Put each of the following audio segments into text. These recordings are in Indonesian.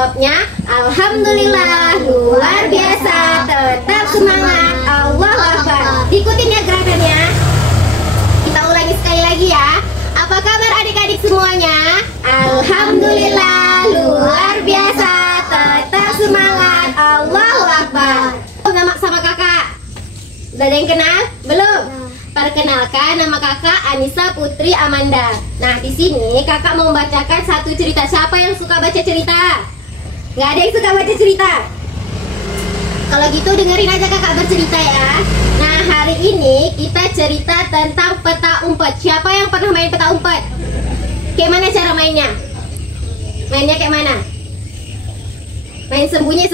Jawabnya, alhamdulillah, luar biasa, tetap semangat, Allahu Akbar. Ikutin ya gerakannya. Kita ulangi sekali lagi ya. Apa kabar adik-adik semuanya? Alhamdulillah, luar biasa, tetap semangat, Allahu Akbar. Nama sama kakak, udah ada yang kenal? Belum? Perkenalkan, nama kakak Anissa Putri Amanda. Nah, di sini kakak mau membacakan satu cerita. Siapa yang suka baca cerita? Nggak ada yang suka baca cerita? Kalau gitu dengerin aja kakak bercerita ya. Nah, hari ini kita cerita tentang peta umpet. Siapa yang pernah main peta umpet? Kayak mana cara mainnya? Mainnya kayak mana? Main sembunyi.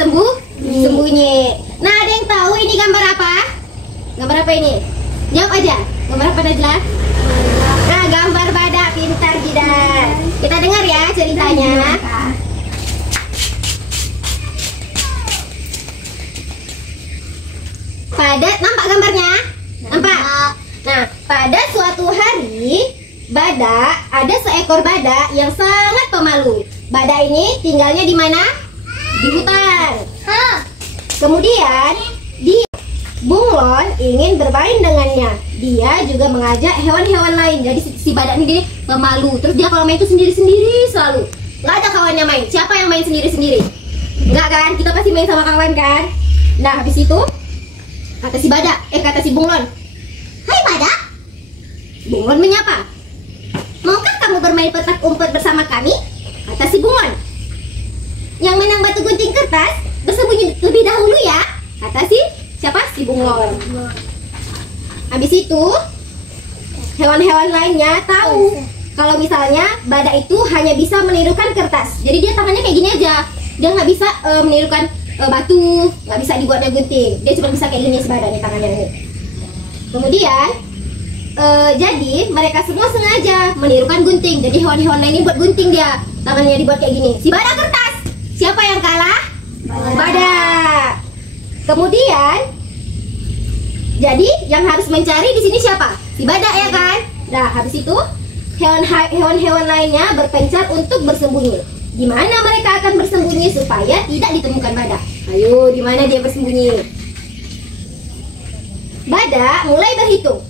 Nah, ada yang tahu ini gambar apa? Gambar apa ini? Jawab aja. Gambar apa Najla? Nah, gambar badak. Pintar Jidan. Kita dengar ya ceritanya. Nampak gambarnya? Nampak? Nah, pada suatu hari ada seekor badak yang sangat pemalu. Badak ini tinggalnya di mana? Di hutan. Kemudian Bunglon ingin bermain dengannya. Dia juga mengajak hewan-hewan lain. Jadi si badak ini dia pemalu. Terus dia kalau main itu sendiri-sendiri selalu. Nggak ada kawannya main. Siapa yang main sendiri-sendiri? Nggak kan? Kita pasti main sama kawan kan? Nah, habis itu kata si Bunglon, "Hai badak." Bunglon menyapa, "Maukah kamu bermain petak umpet bersama kami?" Kata si Bunglon. "Yang menang batu gunting kertas bersembunyi lebih dahulu ya," kata si Bunglon. Habis itu hewan-hewan lainnya tahu kalau misalnya badak itu hanya bisa menirukan kertas. Jadi dia tangannya kayak gini aja. Dia nggak bisa menirukan batu, nggak bisa dibuatnya gunting. Dia cuma bisa kayak gini si badaknya tangannya ini. Kemudian jadi mereka semua sengaja menirukan gunting. Jadi hewan-hewan lain ini buat gunting, dia tangannya dibuat kayak gini. Si badak kertas. Siapa yang kalah? Badak. Kemudian jadi yang harus mencari di sini siapa? Si badak ya kan? Nah, habis itu hewan-hewan lainnya berpencar untuk bersembunyi. Di mana mereka akan bersembunyi supaya tidak ditemukan badak? Ayo, di mana dia bersembunyi? Badak mulai berhitung.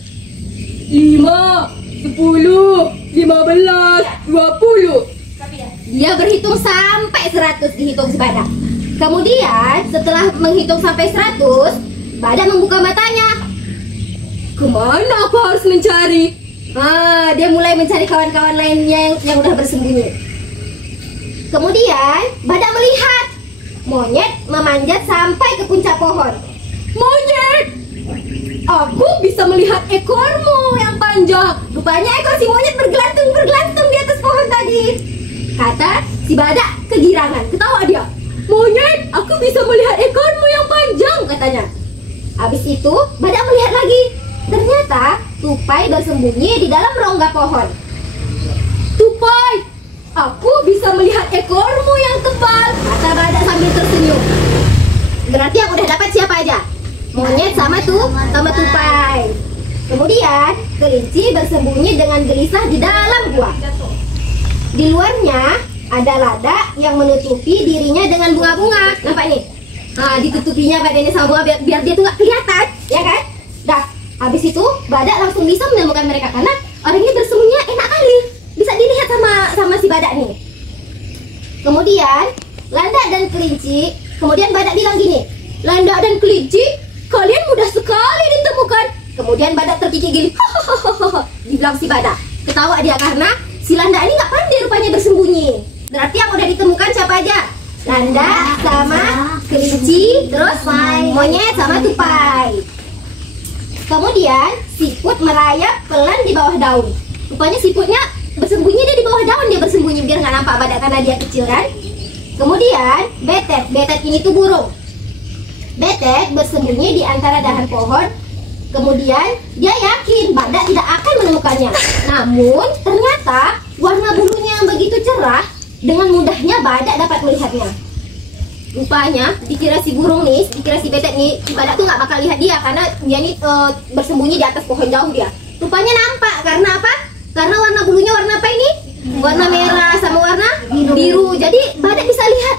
5, 10, 15, 20. Dia berhitung sampai 100, dihitung si badak. Kemudian setelah menghitung sampai 100, badak membuka matanya. Kemana aku harus mencari? Dia mulai mencari kawan-kawan lainnya yang udah bersembunyi. Kemudian badak melihat monyet memanjat sampai ke puncak pohon. Monyet! Aku bisa melihat ekormu yang panjang. Rupanya ekor si monyet bergelantung di atas pohon tadi. Kata si badak kegirangan, ketawa dia. Monyet, aku bisa melihat ekormu yang panjang, katanya. Habis itu badak melihat lagi. Ternyata tupai bersembunyi di dalam rongga pohon. Tupai, aku bisa melihat ekormu yang tebal, kata badak sambil tersenyum. Berarti yang udah dapat siapa aja? Monyet sama tupai. Kemudian kelinci bersembunyi dengan gelisah di dalam gua. Di luarnya ada lada yang menutupi dirinya dengan bunga-bunga. Nampak nih? Ditutupinya badannya sama bunga biar dia tuh nggak kelihatan, ya kan? Dah, habis itu badak langsung bisa menemukan mereka karena orang ini bersembunyinya enak kali. Bisa dilihat sama si badak nih. Kemudian landak dan kelinci. Kemudian badak bilang gini, "Landak dan kelinci, kalian mudah sekali ditemukan." Kemudian badak terkikik gini, dibilang si badak. Ketawa dia karena si landak ini nggak pandai rupanya bersembunyi. Berarti yang udah ditemukan siapa aja? Landak sama kelinci, terus monyet sama tupai. Kemudian siput merayap pelan di bawah daun. Rupanya siputnya bersembunyi dia di bawah daun, dia bersembunyi biar nggak nampak badak karena dia kecil kan. Kemudian betet ini tuh burung. Betet bersembunyi di antara dahan pohon. Kemudian dia yakin badak tidak akan menemukannya. Namun ternyata warna bulunya yang begitu cerah, dengan mudahnya badak dapat melihatnya. Rupanya dikira si burung nih, dikira si betet nih, si badak tuh nggak bakal lihat dia karena dia nih bersembunyi di atas pohon jauh dia. Rupanya nampak karena apa? Karena warna bulunya warna apa ini? Warna merah sama warna biru. Jadi badak bisa lihat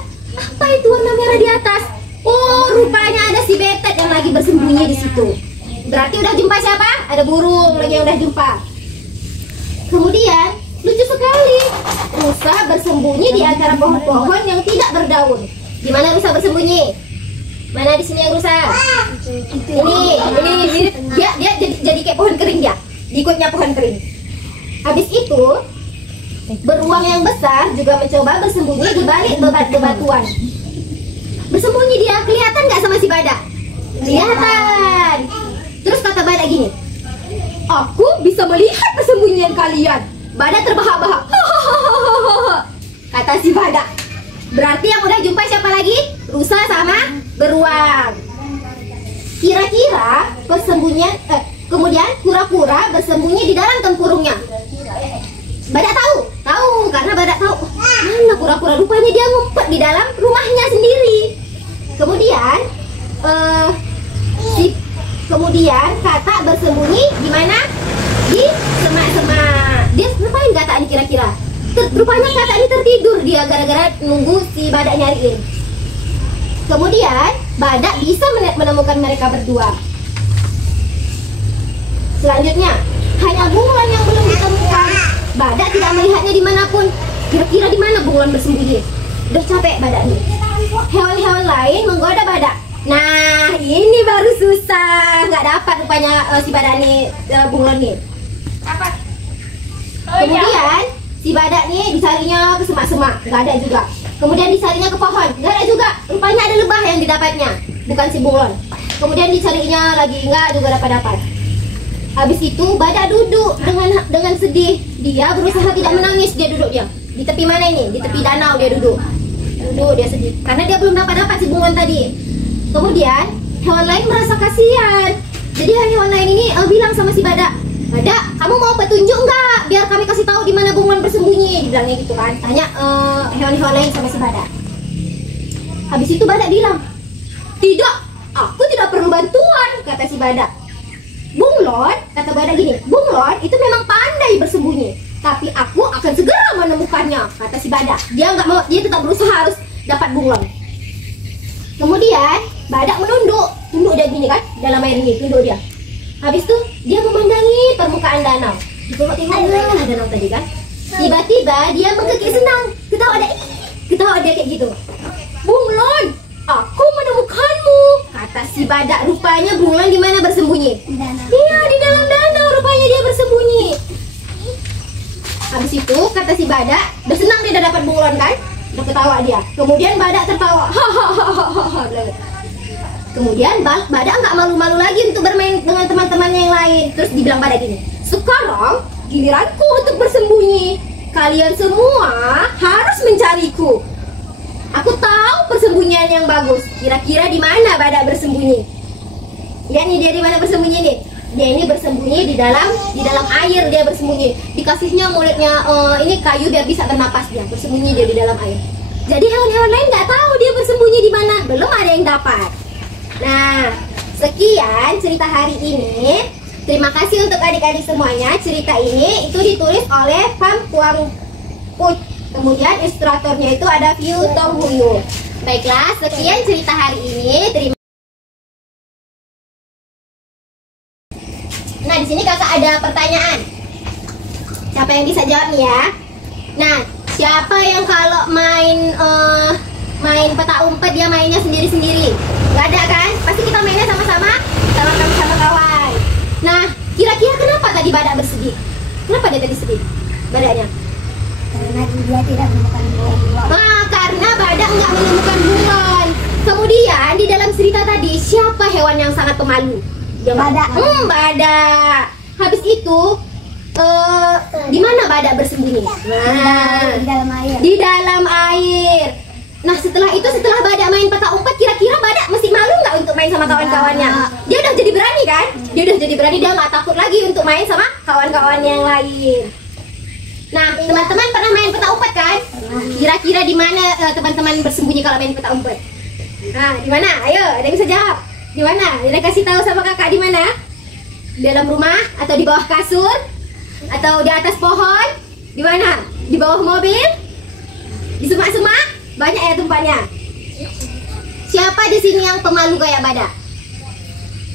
apa itu warna merah di atas? Oh, rupanya ada si betet yang lagi bersembunyi di situ. Berarti udah jumpa siapa? Ada burung lagi yang udah jumpa. Kemudian lucu sekali, rusa bersembunyi di antara pohon-pohon yang tidak berdaun. Di mana rusa bersembunyi? Mana di sini yang rusa? Ini dia jadi kayak pohon kering dia. Ikutnya pohon kering. Habis itu beruang yang besar juga mencoba bersembunyi di balik bebatuan. Bersembunyi dia, kelihatan nggak sama si badak? Kelihatan. Terus kata badak gini, aku bisa melihat persembunyian kalian. Badak terbahak-bahak. Kata si badak. Berarti yang udah jumpa siapa lagi? Rusa sama beruang. Kira-kira persembunyian kemudian kura-kura bersembunyi di dalam tempurungnya. Badak tahu karena badak tahu mana kura-kura, rupanya dia ngumpet di dalam rumahnya sendiri. Kemudian katak bersembunyi di mana? Di semak-semak. Dia ngapain katak ini kira-kira? Rupanya katak ini tertidur dia gara-gara nunggu si badak nyariin. Kemudian badak bisa menemukan mereka berdua. Selanjutnya, hanya bunglon yang belum ditemukan. Badak tidak melihatnya dimanapun. Kira-kira di mana bunglon bersembunyi? Udah capek badak nih. Hewan-hewan lain menggoda badak. Nah, ini baru susah. Nggak dapat rupanya si badak nih, bunglon nih. Kemudian si badak nih dicarinya ke semak-semak, nggak ada juga. Kemudian dicarinya ke pohon, nggak ada juga. Rupanya ada lebah yang didapatnya, bukan si bunglon. Kemudian dicarinya lagi, nggak juga dapat. Habis itu badak duduk dengan sedih. Dia berusaha tidak menangis, dia duduk diam. Di tepi mana ini? Di tepi danau dia duduk. Dia sedih karena dia belum dapat si bunglon tadi. Kemudian hewan lain merasa kasihan. Jadi hewan lain ini bilang sama si badak, "Badak, kamu mau petunjuk nggak? Biar kami kasih tahu di mana bunglon bersembunyi." Dibilangnya gitu kan. Tanya hewan-hewan lain sama si badak. Habis itu badak bilang, "Tidak, aku tidak perlu bantuan," kata si badak. "Bunglon," kata badak gini, "Bunglon itu memang pandai bersembunyi, tapi aku akan segera menemukannya," kata si badak. Dia nggak mau, dia tetap berusaha harus dapat bunglon. Kemudian badak tunduk dia gini kan, dalam air ini tunduk dia. Habis itu dia memandangi permukaan danau. Tengok danau tadi kan. Tiba-tiba dia menggigit senang, ketawa dia kayak gitu. "Bunglon, aku menemukanmu," kata si badak. Rupanya bunglon di mana bersembunyi? Iya, di dalam danau rupanya dia bersembunyi. Habis itu kata si badak, udah senang dia udah dapat bunglon kan? Udah ketawa dia. Kemudian badak tertawa. Kemudian badak nggak malu-malu lagi untuk bermain dengan teman-temannya yang lain. Terus dibilang badak gini, "Sekarang giliranku untuk bersembunyi. Kalian semua harus mencariku. Aku tahu persembunyian yang bagus. Kira-kira di mana badak bersembunyi?" Lihat nih dia di mana bersembunyi nih. Dia ini bersembunyi di dalam air, dia bersembunyi. Dikasihnya mulutnya ini kayu biar bisa bernapas, dia bersembunyi dia di dalam air. Jadi hewan-hewan lain nggak tahu dia bersembunyi di mana, belum ada yang dapat. Nah, sekian cerita hari ini. Terima kasih untuk adik-adik semuanya. Cerita ini itu ditulis oleh Pham Quang Phuc. Kemudian ilustratornya itu ada Viu Tong Huyu. Baiklah, sekian cerita hari ini. Nah, di sini kakak ada pertanyaan. Siapa yang bisa jawab nih ya? Nah, siapa yang kalau main peta umpet dia mainnya sendiri-sendiri? Gak ada kan? Pasti kita mainnya sama-sama kawan. Nah, kira-kira kenapa tadi badak bersedih? Kenapa dia tadi sedih? Badaknya? Karena dia tidak menemukan bunglon. Nah, karena badak nggak menemukan bunglon. Kemudian di dalam cerita tadi, siapa hewan yang sangat pemalu? Badak. Badak. Habis itu di mana badak bersembunyi? Nah, Di dalam air. di dalam air. Nah, setelah badak main peta umpet, kira-kira badak masih malu nggak untuk main sama kawan-kawannya? Dia udah jadi berani kan? Dia nggak takut lagi untuk main sama kawan-kawan yang lain. Nah, teman-teman pernah main peta umpet kan? Kira-kira di mana teman-teman bersembunyi kalau main peta umpet? Nah, di mana? Ayo, ada yang bisa jawab? Di mana? Kita kasih tahu sama kakak di mana? Di dalam rumah atau di bawah kasur? Atau di atas pohon? Di mana? Di bawah mobil? Di semak-semak? Banyak ya tempatnya. Siapa di sini yang pemalu kayak Bada?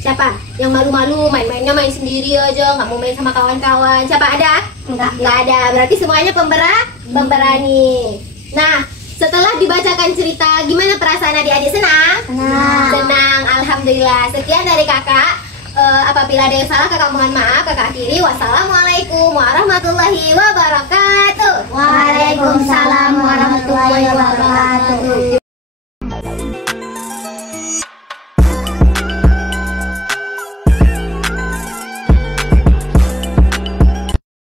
Siapa? Yang malu-malu, main-mainnya main sendiri aja, nggak mau main sama kawan-kawan. Siapa ada? Nggak ada. Berarti semuanya pemberani. Nah, setelah dibacakan cerita, gimana perasaan adik-adik? Senang? Senang, alhamdulillah. Sekian dari kakak. Apabila ada yang salah, kakak mohon maaf. Kakak akhiri. Wassalamualaikum warahmatullahi wabarakatuh. Waalaikumsalam warahmatullahi wabarakatuh.